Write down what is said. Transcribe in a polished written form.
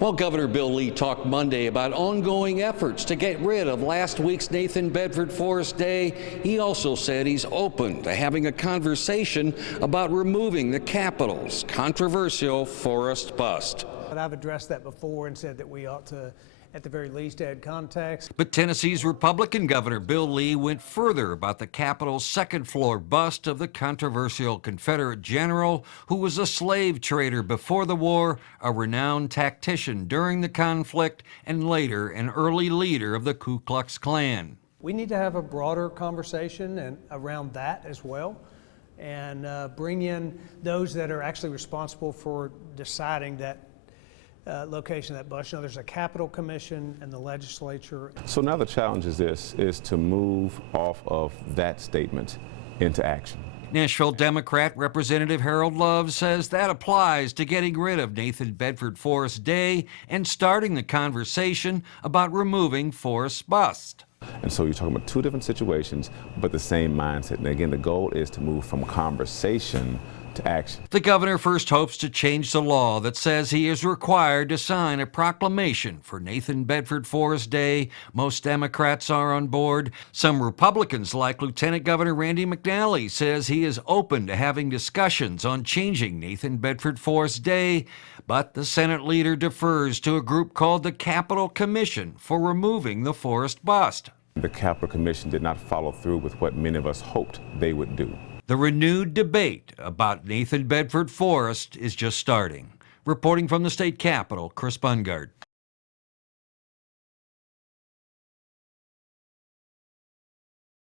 Well, Governor Bill Lee talked Monday about ongoing efforts to get rid of last week's Nathan Bedford Forrest Day. He also said he's open to having a conversation about removing the Capitol's controversial Forrest bust. But I've addressed that before and said that we ought to, at the very least, add context. But Tennessee's Republican Governor Bill Lee went further about the Capitol's second-floor bust of the controversial Confederate general who was a slave trader before the war, a renowned tactician during the conflict, and later an early leader of the Ku Klux Klan. We need to have a broader conversation and around that as well, and bring in those that are actually responsible for deciding that location of that bus. You know, there's a Capitol Commission and the legislature. So now the challenge is to move off of that statement into action. Nashville Democrat Representative Harold Love says that applies to getting rid of Nathan Bedford Forrest Day and starting the conversation about removing Forrest's bust. And so you're talking about two different situations, but the same mindset. And again, the goal is to move from conversation to action. The governor first hopes to change the law that says he is required to sign a proclamation for Nathan Bedford Forrest Day. Most Democrats are on board. Some Republicans, like Lieutenant Governor Randy McNally, says he is open to having discussions on changing Nathan Bedford Forrest Day. But the Senate leader defers to a group called the Capitol Commission for removing the Forrest bust. The Capitol Commission did not follow through with what many of us hoped they would do. The renewed debate about Nathan Bedford Forrest is just starting. Reporting from the state capitol, Chris Bungard.